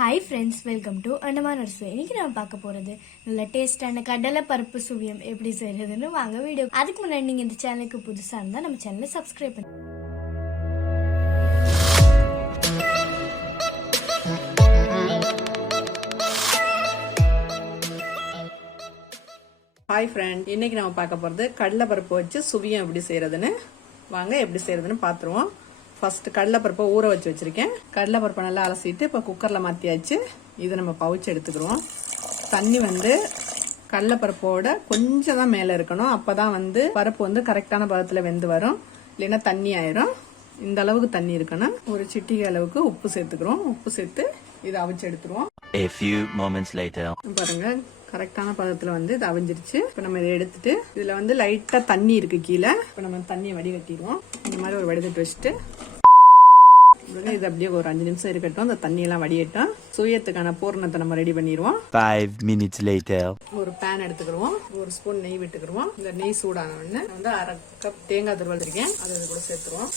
Hi friends, welcome to Andaman Arusuvai. இன்னைக்கு நாம பார்க்க போறது நல்ல டேஸ்டான கடலை பருப்பு சுவியம் எப்படி செய்யறதுன்னு வாங்க வீடியோ. அதுக்கு முன்னாடி நீங்க இந்த சேனலுக்கு புதுசா இருந்தா நம்ம சேனலை சப்ஸ்கிரைப் பண்ணுங்க. Hi friend, இன்னைக்கு நாம பார்க்க போறது கடலை பருப்பு வச்சு சுவியம் எப்படி செய்யறதுன்னு வாங்க எப்படி செய்யறதுன்னு பாத்துருவோம். ஃபர்ஸ்ட் கடலைப்பருப்பை ஊற வச்சிருக்கேன். கடலைப்பருப்பை நல்லா அலசிட்டு இப்போ குக்கரில் மாற்றியாச்சு. இதை நம்ம பவுச்சு எடுத்துக்கிறோம். தண்ணி கடலைப்பருப்போட கொஞ்சம் தான் மேலே இருக்கணும். அப்போ தான் பருப்பு கரெக்டான பதத்தில் வெந்து வரும். இல்லைன்னா தண்ணி ஆயிரும். இந்த அளவுக்கு தண்ணி இருக்கணும். ஒரு சிட்டிகை அளவுக்கு உப்பு சேர்த்துக்கிறோம். உப்பு சேர்த்து இதை அவிச்சு எடுத்துருவோம். பாருங்க கரெக்டான பதத்துல இது அவிஞ்சிருச்சு. இப்போ நம்ம இதை எடுத்துட்டு இதுல லைட்டா தண்ணி இருக்கு கீழே. இப்போ நம்ம தண்ணியை வடிகட்டிடுவோம். இந்த மாதிரி ஒரு வடிகட்டி வச்சுட்டு இது அப்படியே ஒரு 5 நிமிஷம் இருக்கட்டும். அந்த தண்ணி எல்லாம் வடியட்டும். சுயத்துக்கான பூரணத்தை நம்ம ரெடி பண்ணிடுவோம். 5 minutes later. ஒரு பேன் எடுத்துக்கிறோம். ஒரு ஸ்பூன் நெய் விட்டுக்கிறோம். இந்த நெய் சூடான உடனே 1/2 கப் தேங்காய் துருவல் இருக்கேன். அதை கூட சேர்த்துருவோம்.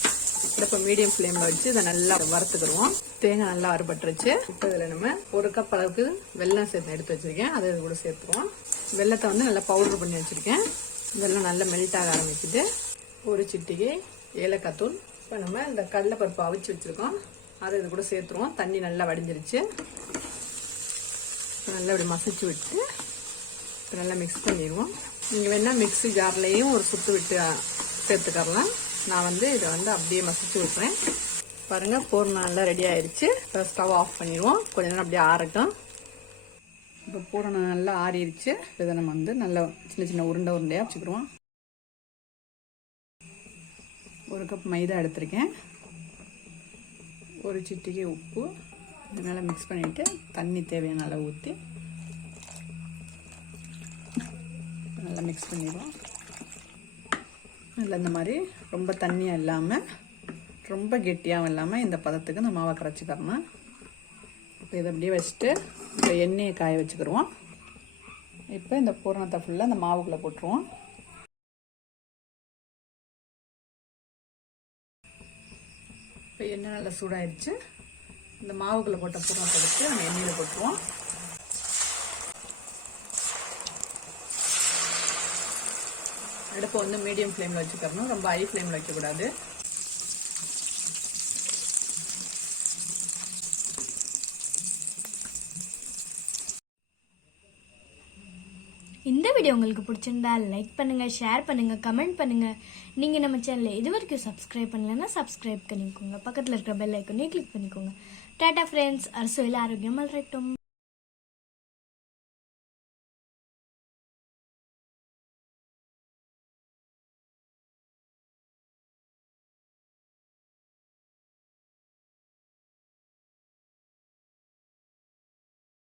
இப்போ மீடியம் ஃப்ளேம்ல வச்சு இதை நல்லா வறுத்துக்கிறோம். தேங்காய் நல்லா அறுபட்டுருச்சு. இப்போ இதில் நம்ம 1 கப் அளவுக்கு வெல்லம் சேர்த்து எடுத்து வச்சிருக்கேன். அதை கூட சேர்த்துருவோம். வெல்லத்தை நல்லா பவுடர் பண்ணி வச்சிருக்கேன். வெல்லம் நல்லா மெல்ட் ஆக ஆரம்பிச்சுட்டு ஒரு சிட்டிகை ஏலக்காய் தூள். இப்போ நம்ம இந்த கடலைப்பருப்பு அவிச்சு வச்சிருக்கோம். அதை இது கூட சேர்த்துருவோம். தண்ணி நல்லா வடிஞ்சிருச்சு. நல்லா இப்படி மசிச்சு விட்டு இப்போ நல்லா மிக்ஸ் பண்ணிடுவோம். நீங்கள் வேணால் மிக்ஸி ஜார்லேயும் ஒரு சுத்து விட்டு சேர்த்துக்கலாம். நான் இதை அப்படியே மசிச்சு விட்டுறேன். பாருங்கள் பூரணம் நல்லா ரெடி ஆயிடுச்சு. இப்போ ஸ்டவ் ஆஃப் பண்ணிடுவோம். கொஞ்ச நேரம் அப்படியே ஆறட்டும். இப்போ பூரணம் நல்லா ஆறிடுச்சு. இதை நம்ம நல்லா சின்ன சின்ன உருண்டையாக வச்சுக்கிடுவோம். 1 கப் மைதா எடுத்திருக்கேன். ஒரு சிட்டிகை உப்பு. இதனால் மிக்ஸ் பண்ணிவிட்டு தண்ணி தேவையான அளவு ஊற்றி நல்லா மிக்ஸ் பண்ணிடுவோம். நல்லா இந்த மாதிரி ரொம்ப தண்ணியாக இல்லாமல் ரொம்ப கெட்டியாகவும் இல்லாமல் இந்த பதத்துக்கு நம்ம மாவை கரைச்சிக்கிறோம். இப்போ இதை அப்படியே வச்சுட்டு இப்போ எண்ணெயை காய வச்சுக்கிடுவோம். இப்போ இந்த பூரணத்தை ஃபுல்லாக இந்த மாவுக்குள்ளே போட்டுருவோம். இப்போ எண்ணெய் நல்லா சூடாயிடுச்சு. இந்த மாவுக்குள்ளே போட்ட பூரணத்தை எடுத்து நம்ம எண்ணெயில் போட்டுருவோம். அடுப்பை மீடியம் ஃப்ளேமில் வச்சுக்கணும். ரொம்ப ஹை ஃப்ளேமில் வைக்கக்கூடாது. இந்த வீடியோ உங்களுக்கு பிடிச்சிருந்தா லைக் பண்ணுங்க, ஷேர் பண்ணுங்க, கமெண்ட் பண்ணுங்க. நீங்க நம்ம சேனலை இது வரைக்கும் சப்ஸ்கிரைப் பண்ணலன்னா சப்ஸ்கிரைப் பண்ணிக்கோங்க. பக்கத்தில் இருக்கிற பெல் ஐக்கனையும் கிளிக் பண்ணிக்கோங்க. டாடா ஃப்ரெண்ட்ஸ், அரசுவையில் ஆரோக்கியம் வளரட்டும்.